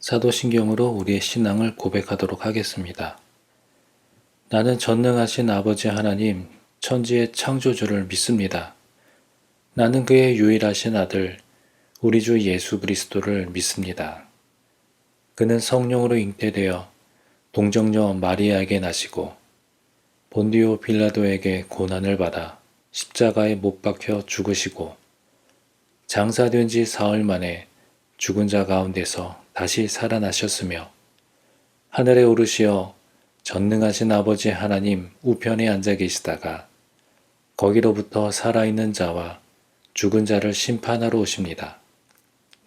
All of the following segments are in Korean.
사도신경으로 우리의 신앙을 고백하도록 하겠습니다. 나는 전능하신 아버지 하나님, 천지의 창조주를 믿습니다. 나는 그의 유일하신 아들, 우리 주 예수 그리스도를 믿습니다. 그는 성령으로 잉태되어 동정녀 마리아에게 나시고 본디오 빌라도에게 고난을 받아 십자가에 못 박혀 죽으시고 장사된 지 사흘 만에 죽은 자 가운데서 다시 살아나셨으며 하늘에 오르시어 전능하신 아버지 하나님 우편에 앉아 계시다가 거기로부터 살아있는 자와 죽은 자를 심판하러 오십니다.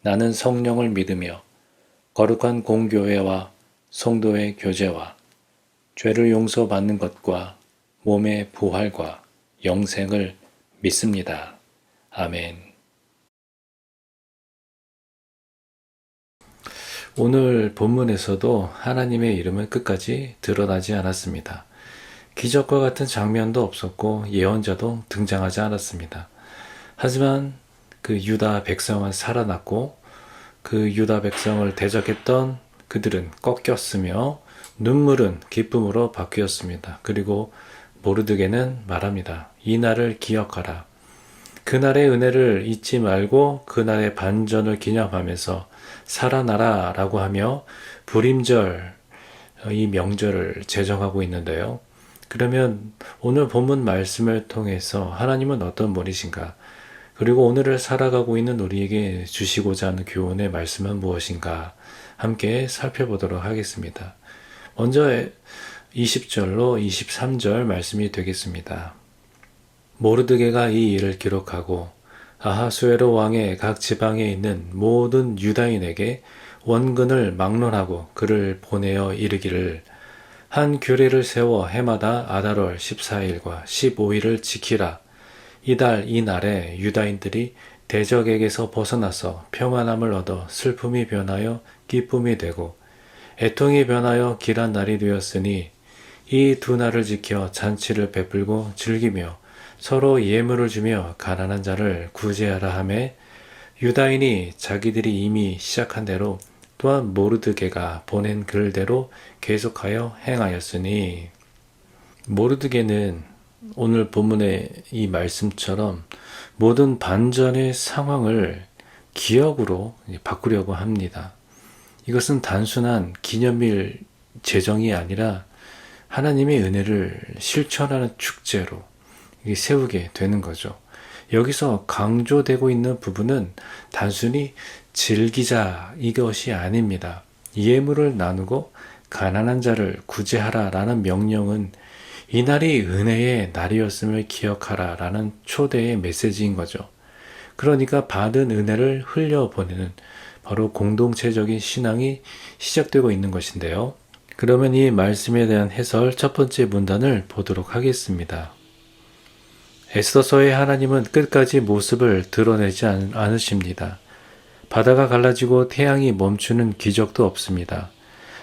나는 성령을 믿으며 거룩한 공교회와 성도의 교제와 죄를 용서받는 것과 몸의 부활과 영생을 믿습니다. 아멘. 오늘 본문에서도 하나님의 이름은 끝까지 드러나지 않았습니다. 기적과 같은 장면도 없었고 예언자도 등장하지 않았습니다. 하지만 그 유다 백성은 살아났고 그 유다 백성을 대적했던 그들은 꺾였으며 눈물은 기쁨으로 바뀌었습니다. 그리고 모르드게는 말합니다. 이 날을 기억하라. 그날의 은혜를 잊지 말고 그날의 반전을 기념하면서 살아나라 라고 하며 불임절, 이 명절을 제정하고 있는데요. 그러면 오늘 본문 말씀을 통해서 하나님은 어떤 분이신가? 그리고 오늘을 살아가고 있는 우리에게 주시고자 하는 교훈의 말씀은 무엇인가? 함께 살펴보도록 하겠습니다. 먼저 20절로 23절 말씀이 되겠습니다. 모르드게가 이 일을 기록하고 아하수에로 왕의 각 지방에 있는 모든 유다인에게 원근을 막론하고 그를 보내어 이르기를 한 규례를 세워 해마다 아달월 14일과 15일을 지키라. 이달 이 날에 유다인들이 대적에게서 벗어나서 평안함을 얻어 슬픔이 변하여 기쁨이 되고 애통이 변하여 길한 날이 되었으니 이 두 날을 지켜 잔치를 베풀고 즐기며 서로 예물을 주며 가난한 자를 구제하라 하매 유다인이 자기들이 이미 시작한 대로 또한 모르드게가 보낸 글대로 계속하여 행하였으니 모르드게는 오늘 본문의 이 말씀처럼 모든 반전의 상황을 기억으로 바꾸려고 합니다. 이것은 단순한 기념일 제정이 아니라 하나님의 은혜를 실천하는 축제로 세우게 되는 거죠. 여기서 강조되고 있는 부분은 단순히 즐기자 이것이 아닙니다. 예물을 나누고 가난한 자를 구제하라 라는 명령은 이날이 은혜의 날이었음을 기억하라 라는 초대의 메시지인 거죠. 그러니까 받은 은혜를 흘려보내는 바로 공동체적인 신앙이 시작되고 있는 것인데요. 그러면 이 말씀에 대한 해설 첫 번째 문단을 보도록 하겠습니다. 에스더서의 하나님은 끝까지 모습을 드러내지 않으십니다. 바다가 갈라지고 태양이 멈추는 기적도 없습니다.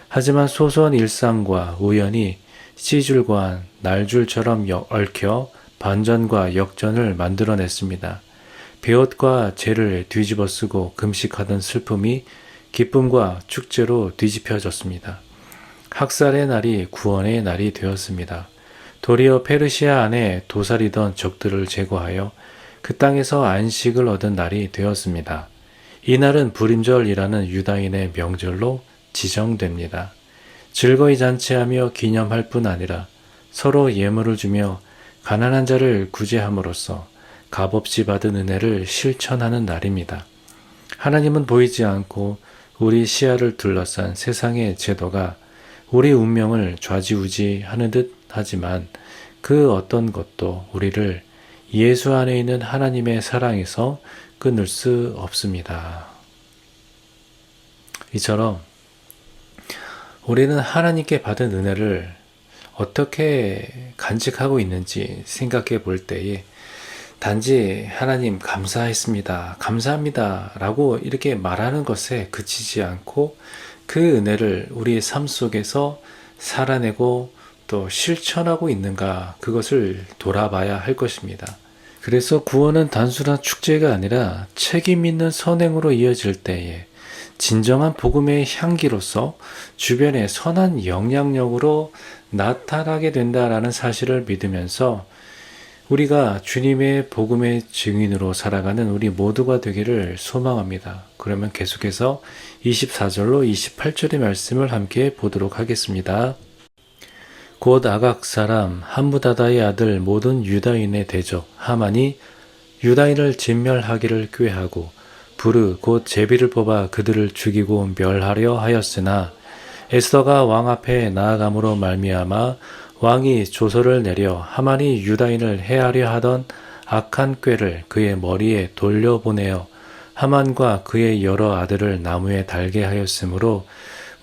하지만 소소한 일상과 우연이 씨줄과 날줄처럼 얽혀 반전과 역전을 만들어냈습니다. 배옷과 죄를 뒤집어 쓰고 금식하던 슬픔이 기쁨과 축제로 뒤집혀졌습니다. 학살의 날이 구원의 날이 되었습니다. 도리어 페르시아 안에 도살이던 적들을 제거하여 그 땅에서 안식을 얻은 날이 되었습니다. 이 날은 불임절이라는 유다인의 명절로 지정됩니다. 즐거이 잔치하며 기념할 뿐 아니라 서로 예물을 주며 가난한 자를 구제함으로써 값없이 받은 은혜를 실천하는 날입니다. 하나님은 보이지 않고 우리 시야를 둘러싼 세상의 제도가 우리 운명을 좌지우지하는 듯 하지만 그 어떤 것도 우리를 예수 안에 있는 하나님의 사랑에서 끊을 수 없습니다. 이처럼 우리는 하나님께 받은 은혜를 어떻게 간직하고 있는지 생각해 볼 때에 단지 하나님 감사했습니다. 감사합니다. 라고 이렇게 말하는 것에 그치지 않고 그 은혜를 우리의 삶 속에서 살아내고 또 실천하고 있는가 그것을 돌아봐야 할 것입니다. 그래서 구원은 단순한 축제가 아니라 책임 있는 선행으로 이어질 때에 진정한 복음의 향기로서 주변에 선한 영향력으로 나타나게 된다라는 사실을 믿으면서 우리가 주님의 복음의 증인으로 살아가는 우리 모두가 되기를 소망합니다. 그러면 계속해서 24절로 28절의 말씀을 함께 보도록 하겠습니다. 곧 아각 사람 함무다다의 아들 모든 유다인의 대적 하만이 유다인을 진멸하기를 꾀하고 부르 곧 제비를 뽑아 그들을 죽이고 멸하려 하였으나 에스더가 왕 앞에 나아감으로 말미암아 왕이 조서를 내려 하만이 유다인을 해하려 하던 악한 꾀를 그의 머리에 돌려보내어 하만과 그의 여러 아들을 나무에 달게 하였으므로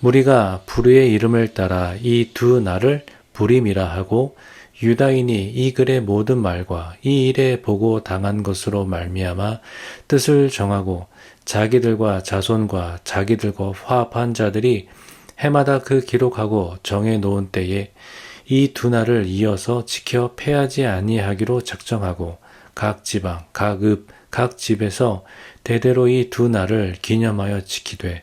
무리가 부르의 이름을 따라 이 두 날을 부림이라 하고 유다인이 이 글의 모든 말과 이 일에 보고 당한 것으로 말미암아 뜻을 정하고 자기들과 자손과 자기들과 화합한 자들이 해마다 그 기록하고 정해 놓은 때에 이 두 날을 이어서 지켜 패하지 아니하기로 작정하고 각 지방, 각 읍, 각 집에서 대대로 이 두 날을 기념하여 지키되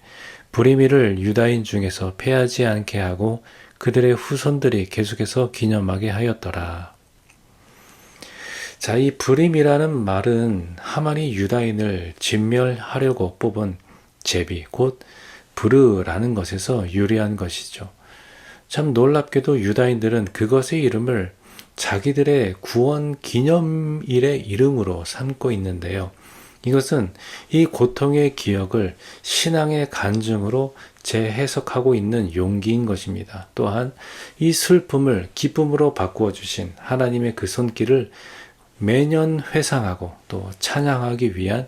부리미를 유다인 중에서 패하지 않게 하고 그들의 후손들이 계속해서 기념하게 하였더라. 자, 이 부림이라는 말은 하만이 유다인을 진멸하려고 뽑은 제비, 곧 부르라는 것에서 유래한 것이죠. 참 놀랍게도 유다인들은 그것의 이름을 자기들의 구원 기념일의 이름으로 삼고 있는데요. 이것은 이 고통의 기억을 신앙의 간증으로 재해석하고 있는 용기인 것입니다. 또한 이 슬픔을 기쁨으로 바꾸어 주신 하나님의 그 손길을 매년 회상하고 또 찬양하기 위한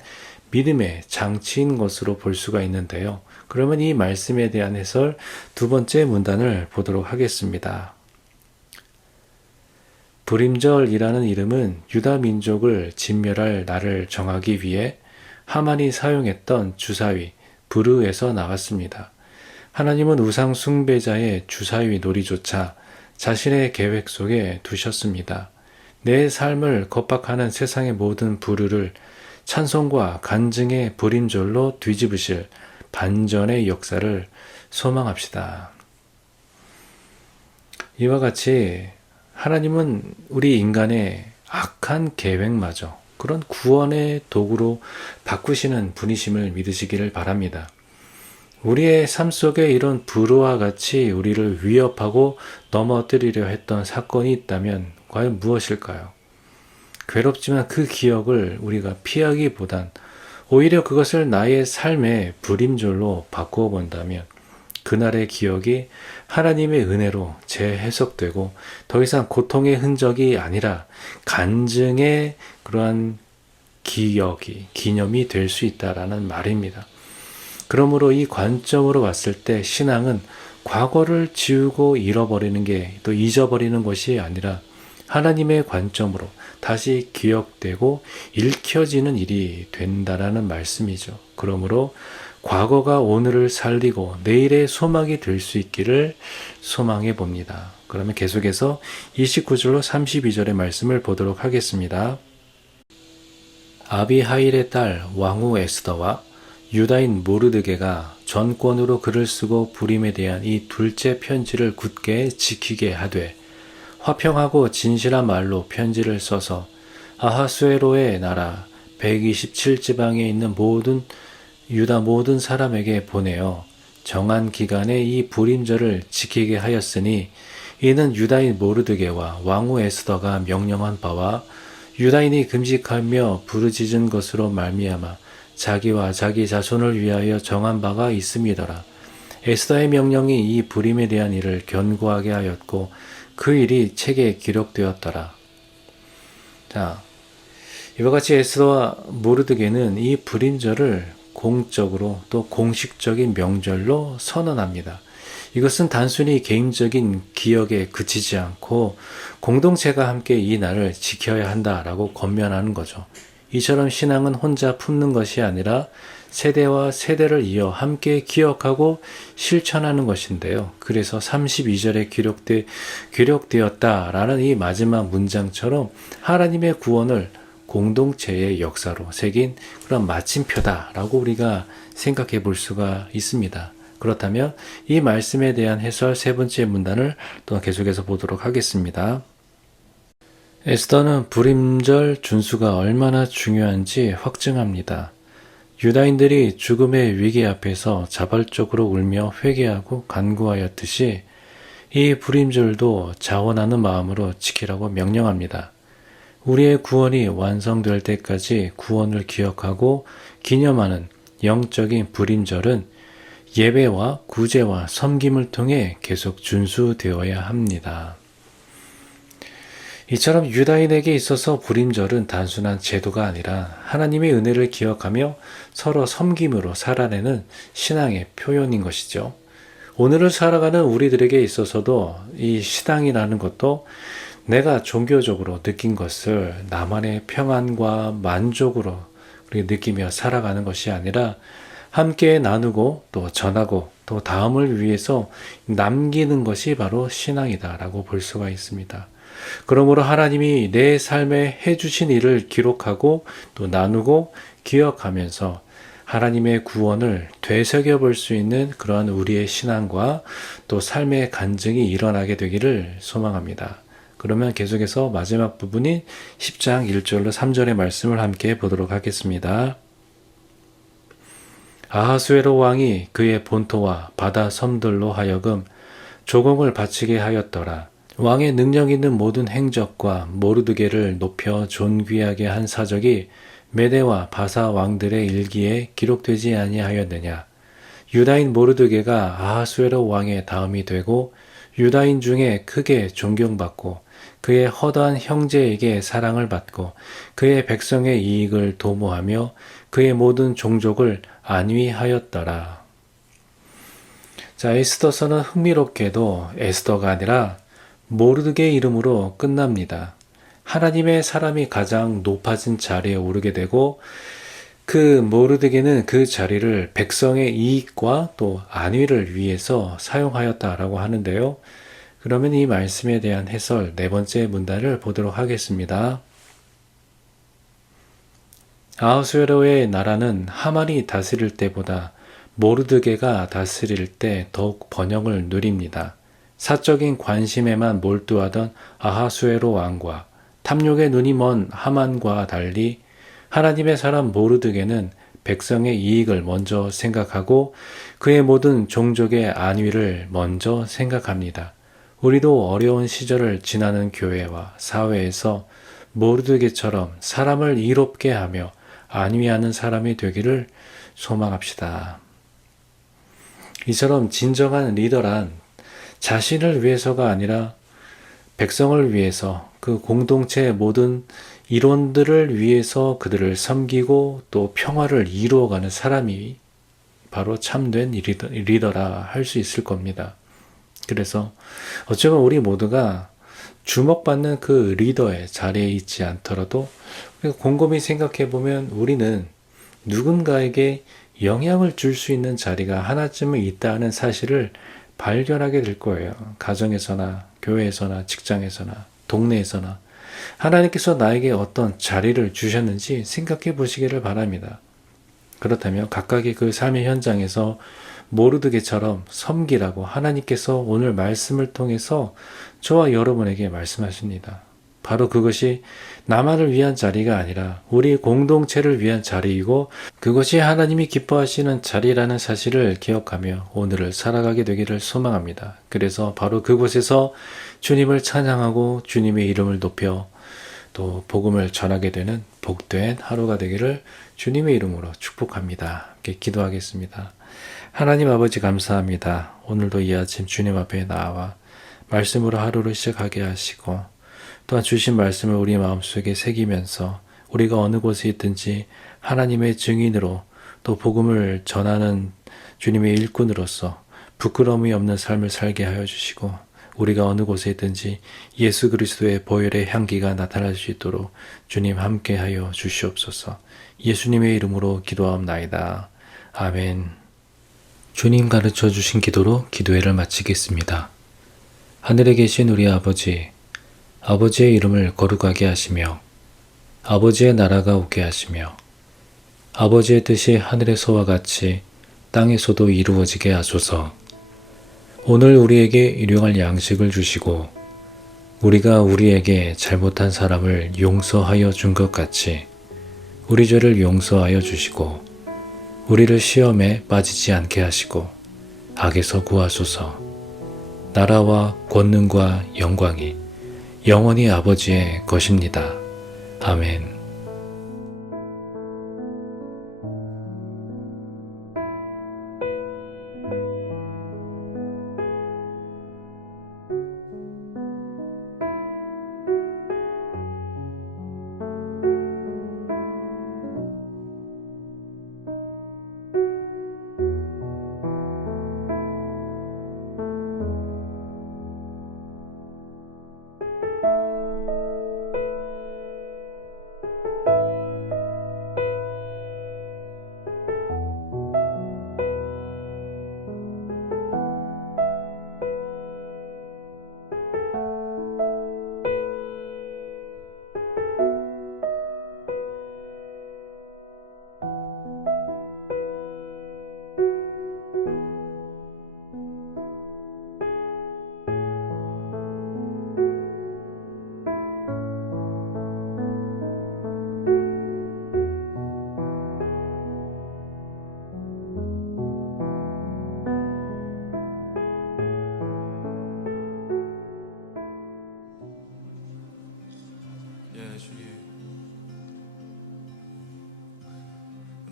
믿음의 장치인 것으로 볼 수가 있는데요. 그러면 이 말씀에 대한 해설 두 번째 문단을 보도록 하겠습니다. 불임절이라는 이름은 유다 민족을 진멸할 날을 정하기 위해 하만이 사용했던 주사위 부르에서 나왔습니다. 하나님은 우상 숭배자의 주사위 놀이조차 자신의 계획 속에 두셨습니다. 내 삶을 겁박하는 세상의 모든 부르를 찬송과 간증의 불임절로 뒤집으실 반전의 역사를 소망합시다. 이와 같이 하나님은 우리 인간의 악한 계획마저 그런 구원의 도구로 바꾸시는 분이심을 믿으시기를 바랍니다. 우리의 삶 속에 이런 불우와 같이 우리를 위협하고 넘어뜨리려 했던 사건이 있다면 과연 무엇일까요? 괴롭지만 그 기억을 우리가 피하기보단 오히려 그것을 나의 삶의 불임절로 바꾸어 본다면 그날의 기억이 하나님의 은혜로 재해석되고 더 이상 고통의 흔적이 아니라 간증의 그러한 기념이 될 수 있다라는 말입니다. 그러므로 이 관점으로 봤을 때 신앙은 과거를 지우고 잃어버리는 게 또 잊어버리는 것이 아니라 하나님의 관점으로 다시 기억되고 읽혀지는 일이 된다라는 말씀이죠. 그러므로 과거가 오늘을 살리고 내일의 소망이 될 수 있기를 소망해 봅니다. 그러면 계속해서 29절로 32절의 말씀을 보도록 하겠습니다. 아비하일의 딸 왕후 에스더와 유다인 모르드게가 전권으로 글을 쓰고 부림에 대한 이 둘째 편지를 굳게 지키게 하되 화평하고 진실한 말로 편지를 써서 아하수에로의 나라 127지방에 있는 유다 모든 사람에게 보내어 정한 기간에 이 불임절을 지키게 하였으니 이는 유다인 모르드게와 왕후 에스더가 명령한 바와 유다인이 금식하며 부르짖은 것으로 말미암아 자기와 자기 자손을 위하여 정한 바가 있음이더라. 에스더의 명령이 이 불임에 대한 일을 견고하게 하였고 그 일이 책에 기록되었더라. 자, 이와 같이 에스더와 모르드게는 이 불임절을 공적으로 또 공식적인 명절로 선언합니다. 이것은 단순히 개인적인 기억에 그치지 않고 공동체가 함께 이 날을 지켜야 한다라고 권면하는 거죠. 이처럼 신앙은 혼자 품는 것이 아니라 세대와 세대를 이어 함께 기억하고 실천하는 것인데요. 그래서 32절에 기록되었다라는 이 마지막 문장처럼 하나님의 구원을 공동체의 역사로 새긴 그런 마침표다라고 우리가 생각해 볼 수가 있습니다. 그렇다면 이 말씀에 대한 해설 세 번째 문단을 또 계속해서 보도록 하겠습니다. 에스더는 불임절 준수가 얼마나 중요한지 확증합니다. 유다인들이 죽음의 위기 앞에서 자발적으로 울며 회개하고 간구하였듯이 이 불임절도 자원하는 마음으로 지키라고 명령합니다. 우리의 구원이 완성될 때까지 구원을 기억하고 기념하는 영적인 불임절은 예배와 구제와 섬김을 통해 계속 준수되어야 합니다. 이처럼 유다인에게 있어서 불임절은 단순한 제도가 아니라 하나님의 은혜를 기억하며 서로 섬김으로 살아내는 신앙의 표현인 것이죠. 오늘을 살아가는 우리들에게 있어서도 이 신앙이라는 것도 내가 종교적으로 느낀 것을 나만의 평안과 만족으로 느끼며 살아가는 것이 아니라 함께 나누고 또 전하고 또 다음을 위해서 남기는 것이 바로 신앙이다라고 볼 수가 있습니다. 그러므로 하나님이 내 삶에 해주신 일을 기록하고 또 나누고 기억하면서 하나님의 구원을 되새겨 볼 수 있는 그러한 우리의 신앙과 또 삶의 간증이 일어나게 되기를 소망합니다. 그러면 계속해서 마지막 부분인 10장 1절로 3절의 말씀을 함께 보도록 하겠습니다. 아하수에로 왕이 그의 본토와 바다 섬들로 하여금 조공을 바치게 하였더라. 왕의 능력 있는 모든 행적과 모르드게를 높여 존귀하게 한 사적이 메대와 바사 왕들의 일기에 기록되지 아니하였느냐. 유다인 모르드게가 아하수에로 왕의 다음이 되고 유다인 중에 크게 존경받고 그의 허다한 형제에게 사랑을 받고 그의 백성의 이익을 도모하며 그의 모든 종족을 안위하였더라. 자, 에스더서는 흥미롭게도 에스더가 아니라 모르드게 이름으로 끝납니다. 하나님의 사람이 가장 높아진 자리에 오르게 되고 그 모르드게는 그 자리를 백성의 이익과 또 안위를 위해서 사용하였다라고 하는데요. 그러면 이 말씀에 대한 해설 네 번째 문단을 보도록 하겠습니다. 아하수에로의 나라는 하만이 다스릴 때보다 모르드게가 다스릴 때 더욱 번영을 누립니다. 사적인 관심에만 몰두하던 아하수에로 왕과 탐욕의 눈이 먼 하만과 달리 하나님의 사람 모르드게는 백성의 이익을 먼저 생각하고 그의 모든 종족의 안위를 먼저 생각합니다. 우리도 어려운 시절을 지나는 교회와 사회에서 모르드게처럼 사람을 이롭게 하며 안위하는 사람이 되기를 소망합시다. 이처럼 진정한 리더란 자신을 위해서가 아니라 백성을 위해서 그 공동체의 모든 이론들을 위해서 그들을 섬기고 또 평화를 이루어가는 사람이 바로 참된 리더라 할 수 있을 겁니다. 그래서 어쩌면 우리 모두가 주목받는 그 리더의 자리에 있지 않더라도 곰곰이 생각해 보면 우리는 누군가에게 영향을 줄 수 있는 자리가 하나쯤은 있다는 사실을 발견하게 될 거예요. 가정에서나 교회에서나 직장에서나 동네에서나 하나님께서 나에게 어떤 자리를 주셨는지 생각해 보시기를 바랍니다. 그렇다면 각각의 그 삶의 현장에서 모르드게처럼 섬기라고 하나님께서 오늘 말씀을 통해서 저와 여러분에게 말씀하십니다. 바로 그것이 나만을 위한 자리가 아니라 우리 공동체를 위한 자리이고 그것이 하나님이 기뻐하시는 자리라는 사실을 기억하며 오늘을 살아가게 되기를 소망합니다. 그래서 바로 그곳에서 주님을 찬양하고 주님의 이름을 높여 또 복음을 전하게 되는 복된 하루가 되기를 주님의 이름으로 축복합니다. 함께 기도하겠습니다. 하나님 아버지 감사합니다. 오늘도 이 아침 주님 앞에 나와 말씀으로 하루를 시작하게 하시고 또한 주신 말씀을 우리 마음속에 새기면서 우리가 어느 곳에 있든지 하나님의 증인으로 또 복음을 전하는 주님의 일꾼으로서 부끄러움이 없는 삶을 살게 하여 주시고 우리가 어느 곳에 있든지 예수 그리스도의 보혈의 향기가 나타날 수 있도록 주님 함께하여 주시옵소서. 예수님의 이름으로 기도하옵나이다. 아멘. 주님 가르쳐 주신 기도로 기도회를 마치겠습니다. 하늘에 계신 우리 아버지, 아버지의 이름을 거룩하게 하시며 아버지의 나라가 오게 하시며 아버지의 뜻이 하늘에서와 같이 땅에서도 이루어지게 하소서. 오늘 우리에게 일용할 양식을 주시고 우리가 우리에게 잘못한 사람을 용서하여 준 것 같이 우리 죄를 용서하여 주시고 우리를 시험에 빠지지 않게 하시고 악에서 구하소서. 나라와 권능과 영광이 영원히 아버지의 것입니다. 아멘.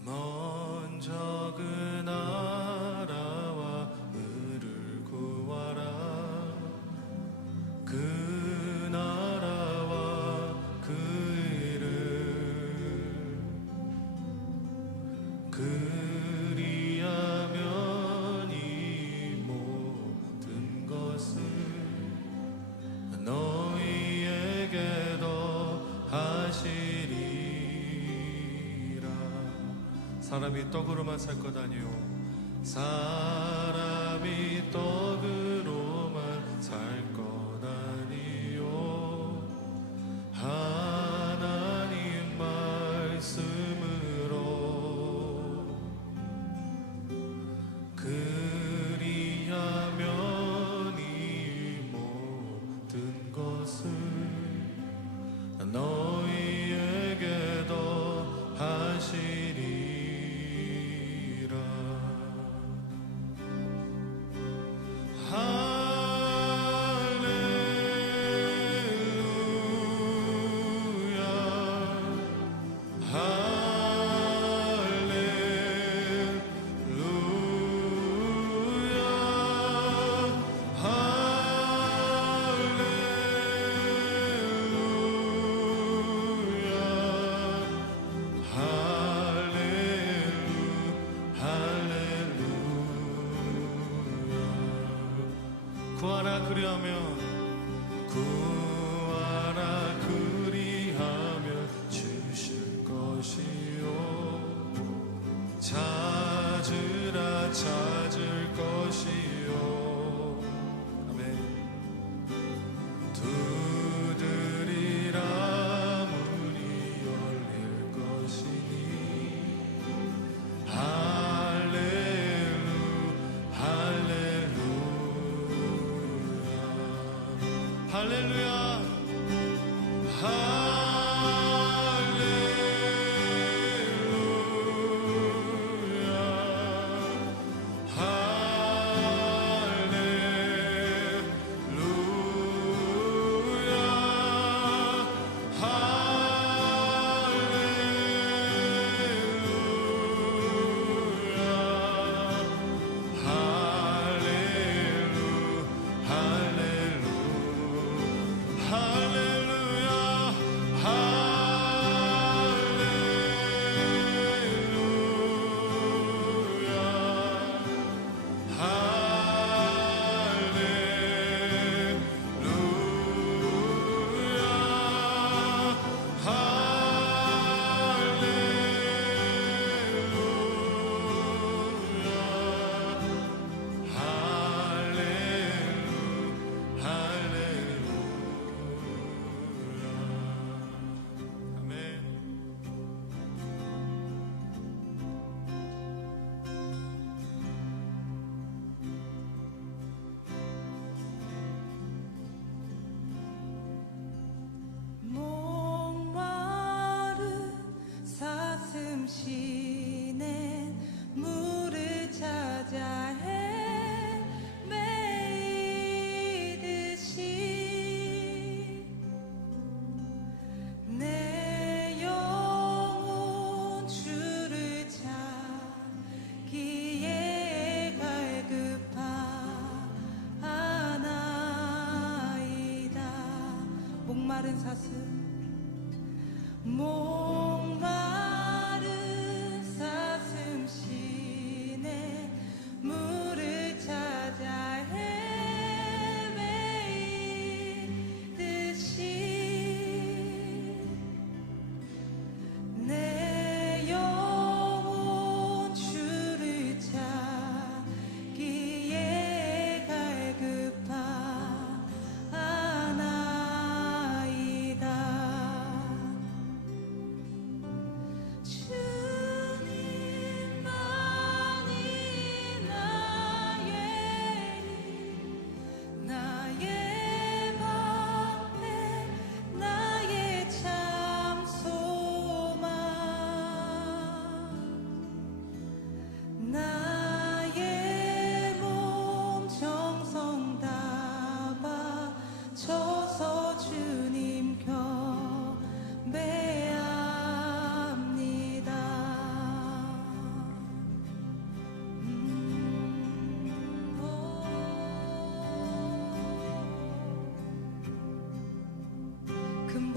먼저 그 나라와 의를 구하라. 그 나라와 그 의를 그리하면 이 모든 것을 너희에게 더하시리라. 사람이 떡으로만 살 것 아니요 사람이 떡으로만 살 것 아니요 하나님 말씀으로 그리하면 이 모든 것을 너희에게 더하시리라. 구하라 그리하면 주실 것이요 찾으라 찾을 것이요 아멘. 두드리라 문이 열릴 것이니 할렐루야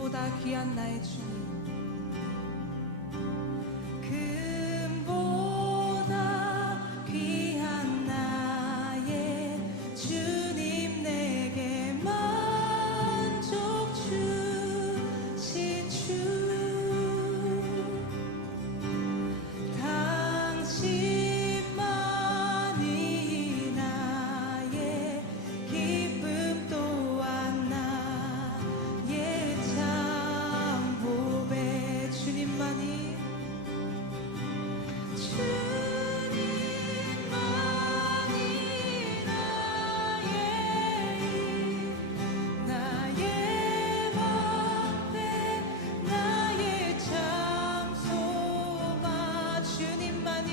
금보다 귀한 나의 주님, 금보다 귀한 나의 주님, 내게 만족 주신 주, 당신만이 나의 기쁨 또한 나의 참 보배. 주님만이 나의 방패, 나의 참 소망. 주님만이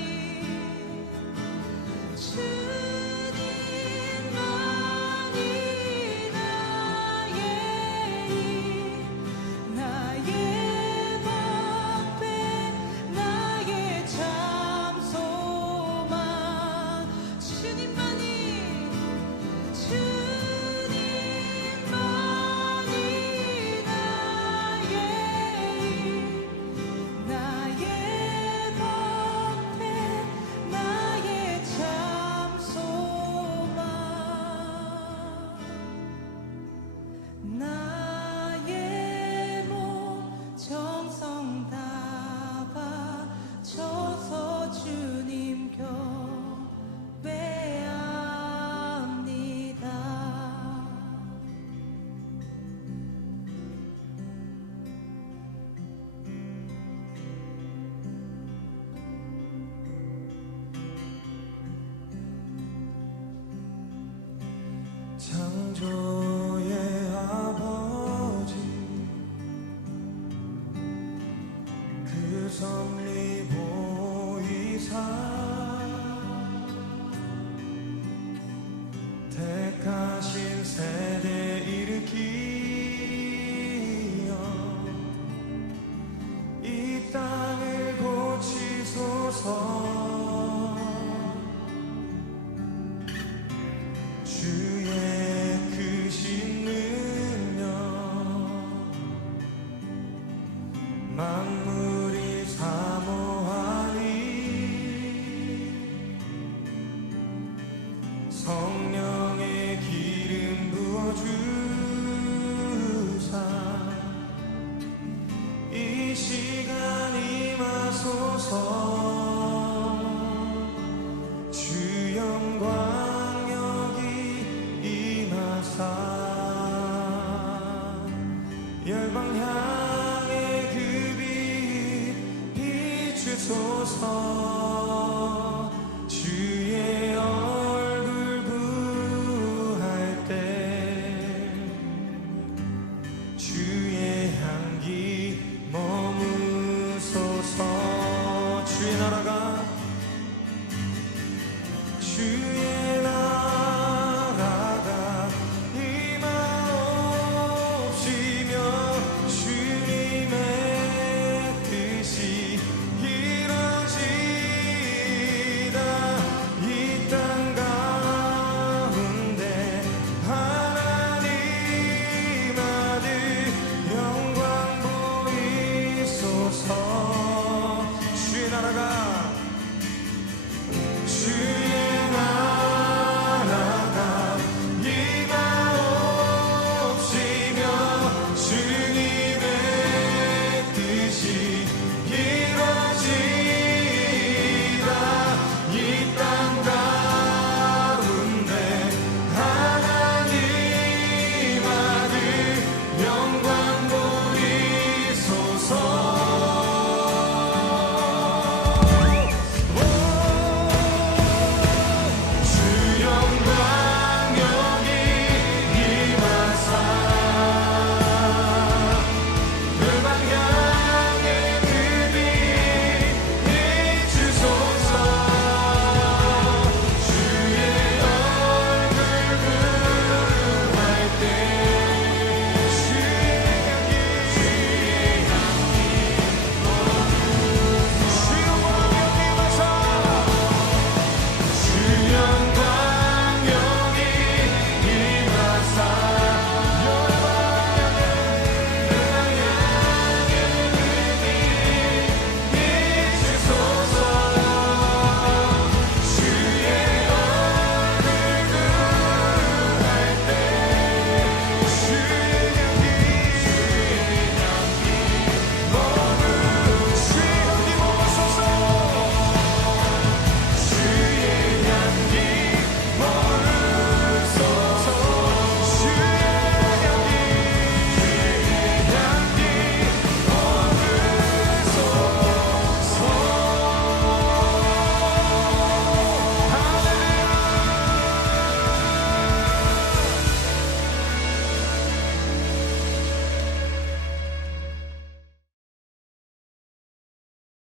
나의 방패, 나의 참 소망. 주님만이 나의 방패, 나의 참 소망. 나의 몸 정성 다 바쳐서 주님 경배합니다. 창조의 아버지, 그 섭리 보이사 택하신 세대 일으키어 이 땅을 고치소서. 주의 크신 능력 만물이 사모하니 성령의 기름 부어주사 이 시간 임하소서. 주 영광 열방 향해 그 빛 비추소서.